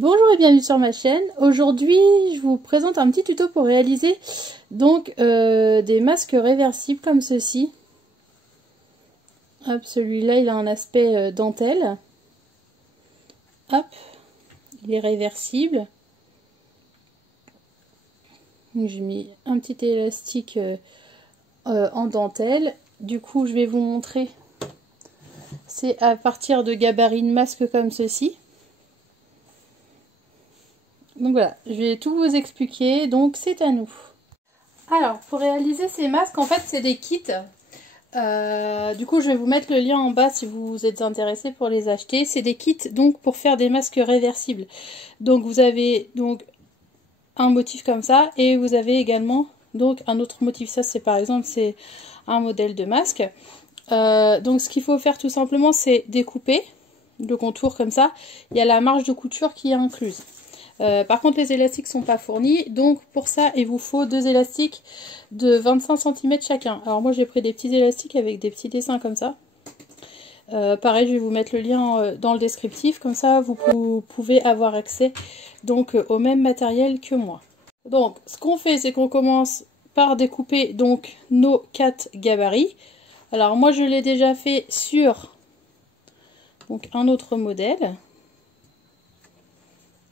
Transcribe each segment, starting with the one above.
Bonjour et bienvenue sur ma chaîne. Aujourd'hui je vous présente un petit tuto pour réaliser donc des masques réversibles comme ceci. Hop, celui-là il a un aspect dentelle. Hop, il est réversible. J'ai mis un petit élastique en dentelle. Du coup je vais vous montrer. C'est à partir de gabarits de masques comme ceci. Donc voilà, je vais tout vous expliquer, donc c'est à nous. Alors, pour réaliser ces masques, en fait, c'est des kits. Du coup, je vais vous mettre le lien en bas si vous êtes intéressé pour les acheter. C'est des kits donc pour faire des masques réversibles. Donc vous avez donc un motif comme ça et vous avez également donc un autre motif. Ça, c'est par exemple, c'est un modèle de masque. Donc ce qu'il faut faire tout simplement, c'est découper le contour comme ça. Il y a la marge de couture qui est incluse. Par contre les élastiques sont pas fournis, donc pour ça il vous faut deux élastiques de 25 cm chacun. Alors moi j'ai pris des petits élastiques avec des petits dessins comme ça. Pareil, je vais vous mettre le lien dans le descriptif, comme ça vous pouvez avoir accès donc au même matériel que moi. Donc ce qu'on fait, c'est qu'on commence par découper donc nos 4 gabarits. Alors moi je l'ai déjà fait sur donc un autre modèle,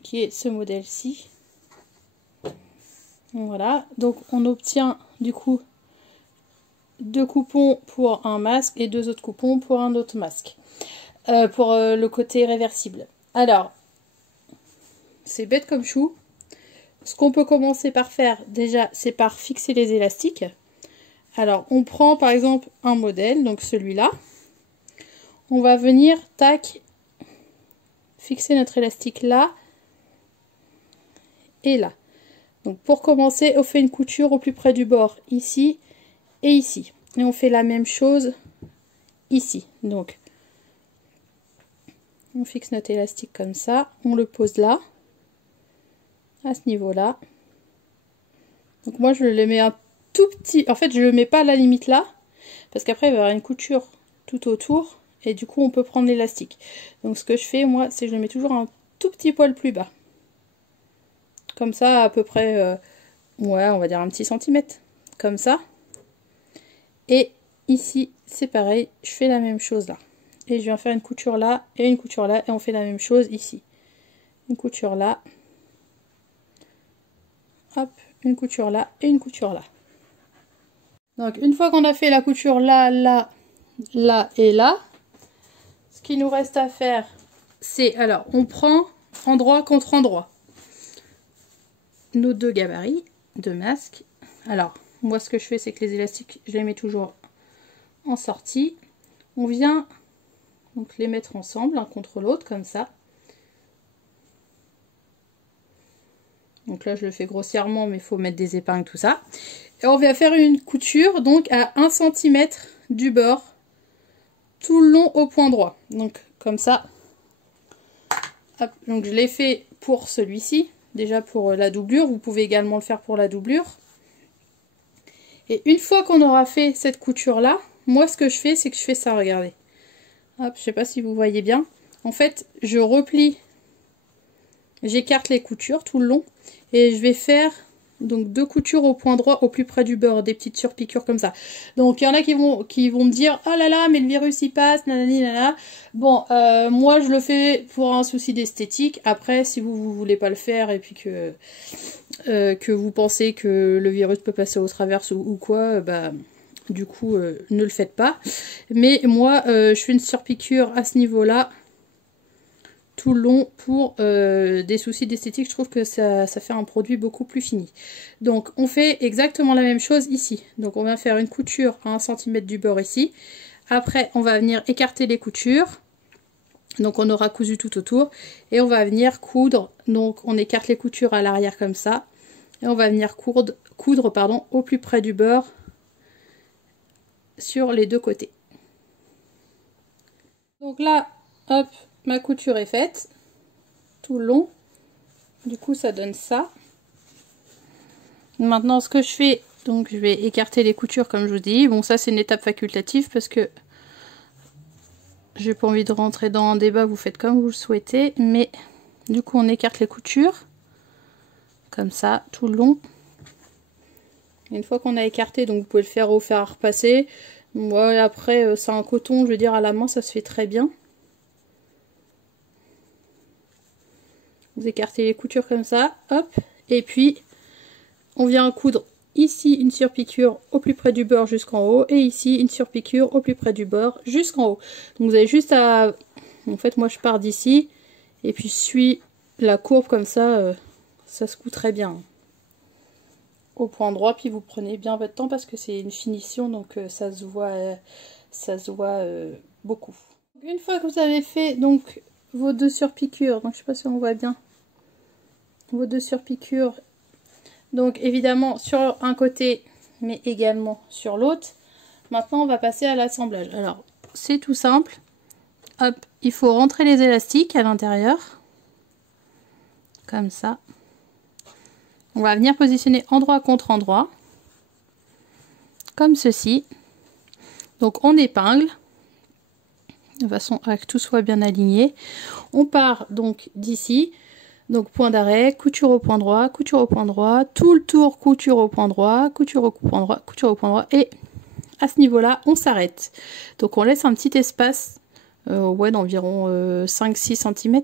qui est ce modèle-ci. Voilà, donc on obtient du coup 2 coupons pour un masque et 2 autres coupons pour un autre masque, pour le côté réversible. Alors, c'est bête comme chou. Ce qu'on peut commencer par faire déjà, c'est par fixer les élastiques. Alors, on prend par exemple un modèle, donc celui-là. On va venir, tac, fixer notre élastique là et là. Donc pour commencer, on fait une couture au plus près du bord, ici et ici. Et on fait la même chose ici. Donc on fixe notre élastique comme ça, on le pose là, à ce niveau-là. Donc moi je le mets un tout petit, en fait je le mets pas à la limite là, parce qu'après il va y avoir une couture tout autour, et du coup on peut prendre l'élastique. Donc ce que je fais moi, c'est que je le mets toujours un tout petit poil plus bas. Comme ça, à peu près, ouais, on va dire un petit centimètre. Comme ça. Et ici, c'est pareil, je fais la même chose là. Et je viens faire une couture là et une couture là. Et on fait la même chose ici. Une couture là. Hop, une couture là et une couture là. Donc, une fois qu'on a fait la couture là, là, là et là, ce qu'il nous reste à faire, c'est, alors, on prend endroit contre endroit nos 2 gabarits de masque. Alors moi ce que je fais, c'est que les élastiques je les mets toujours en sortie. On vient donc les mettre ensemble l'un contre l'autre comme ça. Donc là je le fais grossièrement, mais il faut mettre des épingles, tout ça. Et on vient faire une couture donc à 1 cm du bord tout le long au point droit, donc comme ça. Hop, donc je l'ai fait pour celui-ci. Déjà pour la doublure, vous pouvez également le faire pour la doublure. Et une fois qu'on aura fait cette couture là, moi ce que je fais, c'est que je fais ça, regardez. Hop, je sais pas si vous voyez bien. En fait, je replie, j'écarte les coutures tout le long et je vais faire donc 2 coutures au point droit au plus près du bord, des petites surpiqûres comme ça. Donc il y en a qui vont me dire oh là là, mais le virus il passe, nanani nanana. Bon, moi je le fais pour un souci d'esthétique. Après, si vous voulez pas le faire et puis que vous pensez que le virus peut passer au travers ou quoi, bah du coup ne le faites pas. Mais moi je fais une surpiqûre à ce niveau là tout le long pour des soucis d'esthétique. Je trouve que ça fait un produit beaucoup plus fini. Donc on fait exactement la même chose ici. Donc on va faire une couture à 1 cm du bord ici. Après on va venir écarter les coutures. Donc on aura cousu tout autour. Et on va venir coudre. Donc on écarte les coutures à l'arrière comme ça. Et on va venir coudre pardon, au plus près du bord sur les 2 côtés. Donc là, hop, ma couture est faite tout le long. Du coup ça donne ça. Maintenant ce que je fais, donc je vais écarter les coutures comme je vous dis. Bon, ça c'est une étape facultative parce que j'ai pas envie de rentrer dans un débat, vous faites comme vous le souhaitez, mais Du coup, on écarte les coutures. Comme ça, tout le long. Une fois qu'on a écarté, donc vous pouvez le faire au fer à repasser. Ouais, après, c'est un coton, je veux dire, à la main, ça se fait très bien. Vous écartez les coutures comme ça, hop. Et puis, on vient coudre ici une surpiqûre au plus près du bord jusqu'en haut. Et ici, une surpiqûre au plus près du bord jusqu'en haut. Donc vous avez juste à... En fait, moi, je pars d'ici. Et puis, je suis la courbe comme ça. Ça se coud très bien. Au point droit, puis vous prenez bien votre temps parce que c'est une finition, donc ça se voit beaucoup. Une fois que vous avez fait donc vos deux surpiqûres, donc je sais pas si on voit bien vos deux surpiqûres, donc évidemment sur un côté mais également sur l'autre. Maintenant on va passer à l'assemblage. Alors c'est tout simple, hop, il faut rentrer les élastiques à l'intérieur comme ça. On va venir positionner endroit contre endroit, comme ceci. Donc on épingle, de façon à que tout soit bien aligné. On part donc d'ici, donc point d'arrêt, couture au point droit, couture au point droit, tout le tour couture au point droit, couture au point droit, couture au point droit, et à ce niveau-là, on s'arrête. Donc on laisse un petit espace, ouais, d'environ 5-6 cm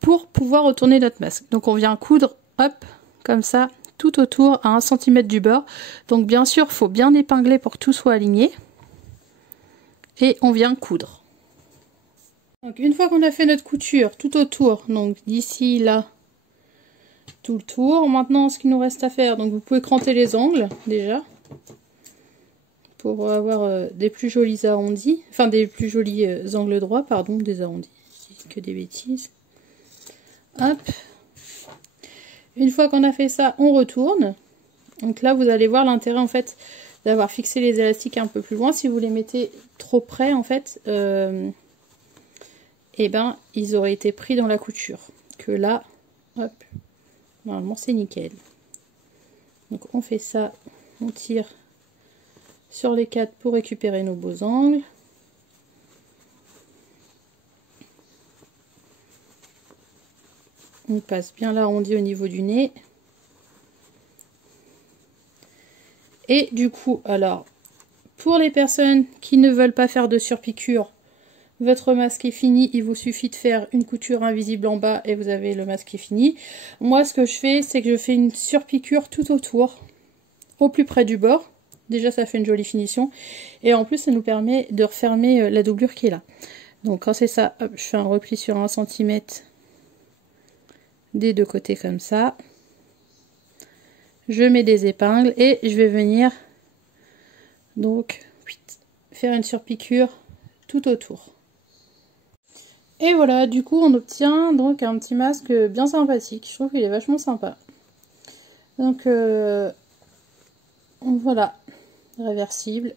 pour pouvoir retourner notre masque. Donc on vient coudre, hop, comme ça, tout autour à 1 cm du bord. Donc bien sûr, il faut bien épingler pour que tout soit aligné. Et on vient coudre. Donc une fois qu'on a fait notre couture tout autour, donc d'ici là, tout le tour, maintenant ce qu'il nous reste à faire, donc vous pouvez cranter les angles déjà, pour avoir des plus jolis arrondis, enfin des plus jolis angles droits, pardon, des arrondis, que des bêtises. Hop. Une fois qu'on a fait ça, on retourne. Donc là, vous allez voir l'intérêt en fait d'avoir fixé les élastiques un peu plus loin. Si vous les mettez trop près, en fait, et ben, ils auraient été pris dans la couture. Que là, hop, normalement c'est nickel. Donc on fait ça, on tire sur les 4 pour récupérer nos beaux angles. On passe bien l'arrondi au niveau du nez. Et du coup, alors, pour les personnes qui ne veulent pas faire de surpiqûre, votre masque est fini. Il vous suffit de faire une couture invisible en bas et vous avez le masque qui est fini. Moi, ce que je fais, c'est que je fais une surpiqûre tout autour, au plus près du bord. Déjà, ça fait une jolie finition. Et en plus, ça nous permet de refermer la doublure qui est là. Donc, quand c'est ça, hop, je fais un repli sur 1 cm des deux côtés comme ça. Je mets des épingles et je vais venir donc faire une surpiqûre tout autour. Et voilà, du coup on obtient donc un petit masque bien sympathique. Je trouve qu'il est vachement sympa. Donc voilà, réversible.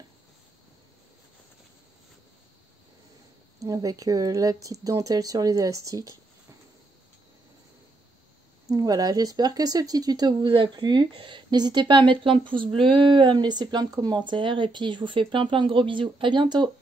Avec la petite dentelle sur les élastiques. Voilà, j'espère que ce petit tuto vous a plu. N'hésitez pas à mettre plein de pouces bleus, à me laisser plein de commentaires. Et puis je vous fais plein de gros bisous. À bientôt!